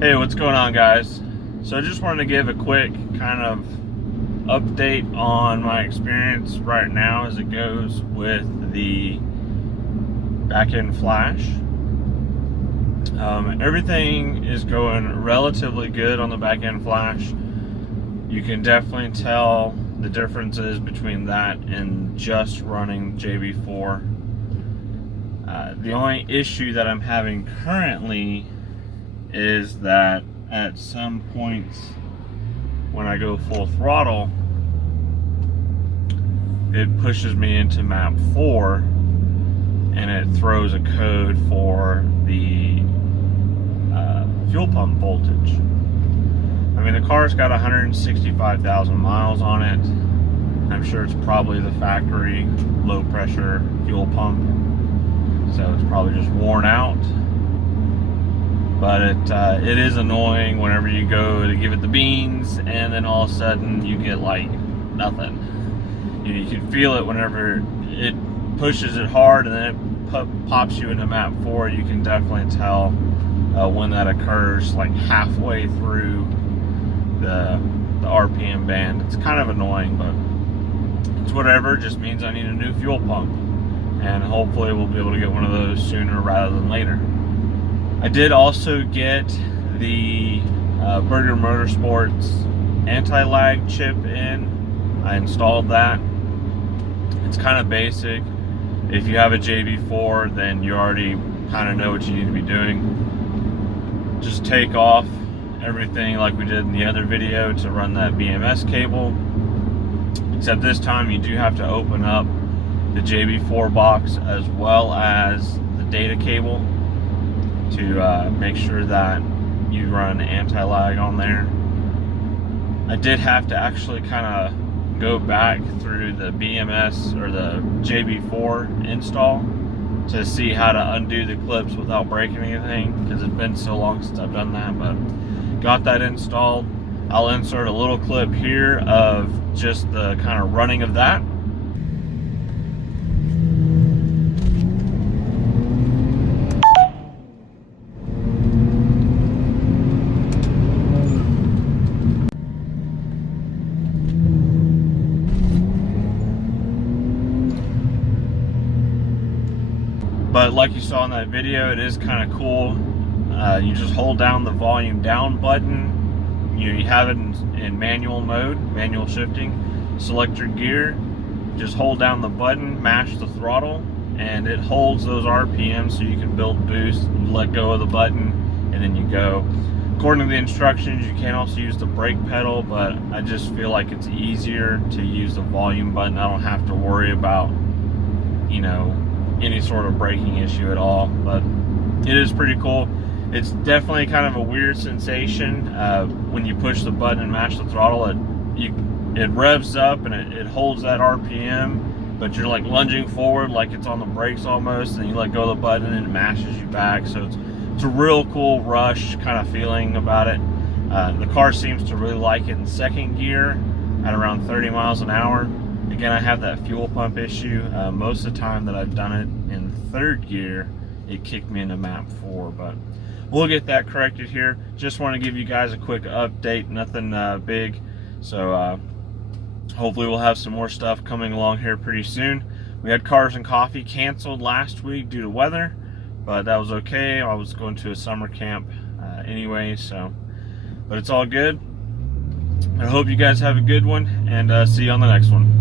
Hey, what's going on, guys? So I just wanted to give a quick kind of update on my experience right now as it goes with the back-end flash. Everything is going relatively good on the back-end flash. You can definitely tell the differences between that and just running JB4. The only issue that I'm having currently is that at some points when I go full throttle, it pushes me into map 4 and it throws a code for the fuel pump voltage. I mean, the car's got 165,000 miles on it. I'm sure it's probably the factory low pressure fuel pump, so it's probably just worn out. But it is annoying whenever you go to give it the beans and then all of a sudden you get like nothing. You can feel it whenever it pushes it hard and then it pops you into map 4. You can definitely tell when that occurs, like halfway through the RPM band. It's kind of annoying, but it's whatever. It just means I need a new fuel pump, and hopefully we'll be able to get one of those sooner rather than later. I did also get the Burger Motorsports Anti-Lag chip in. I installed that. It's kind of basic. If you have a JB4, then you already kind of know what you need to be doing. Just take off everything like we did in the other video to run that BMS cable. Except this time you do have to open up the JB4 box as well as the data cable to make sure that you run anti-lag on there. I did have to actually kind of go back through the BMS or the JB4 install to see how to undo the clips without breaking anything, because it's been so long since I've done that. But got that installed. I'll insert a little clip here of just the kind of running of that. But like you saw in that video, it is kind of cool. You just hold down the volume down button. You have it in manual mode, manual shifting. Select your gear, just hold down the button, mash the throttle, and it holds those RPMs so you can build boost. You let go of the button and then you go. According to the instructions, you can also use the brake pedal, but I just feel like it's easier to use the volume button. I don't have to worry about, you know, any sort of braking issue at all. But it is pretty cool. It's definitely kind of a weird sensation when you push the button and mash the throttle. It revs up and it holds that RPM, but you're like lunging forward like it's on the brakes almost, and you let go of the button and it mashes you back. So it's a real cool rush kind of feeling about it. The car seems to really like it in second gear at around 30 miles an hour. Again, I have that fuel pump issue. Most of the time that I've done it in third gear, it kicked me into map 4, but we'll get that corrected here. Just want to give you guys a quick update, nothing big. So hopefully we'll have some more stuff coming along here pretty soon. We had Cars and Coffee canceled last week due to weather, but that was okay. I was going to a summer camp anyway, but it's all good. I hope you guys have a good one, and see you on the next one.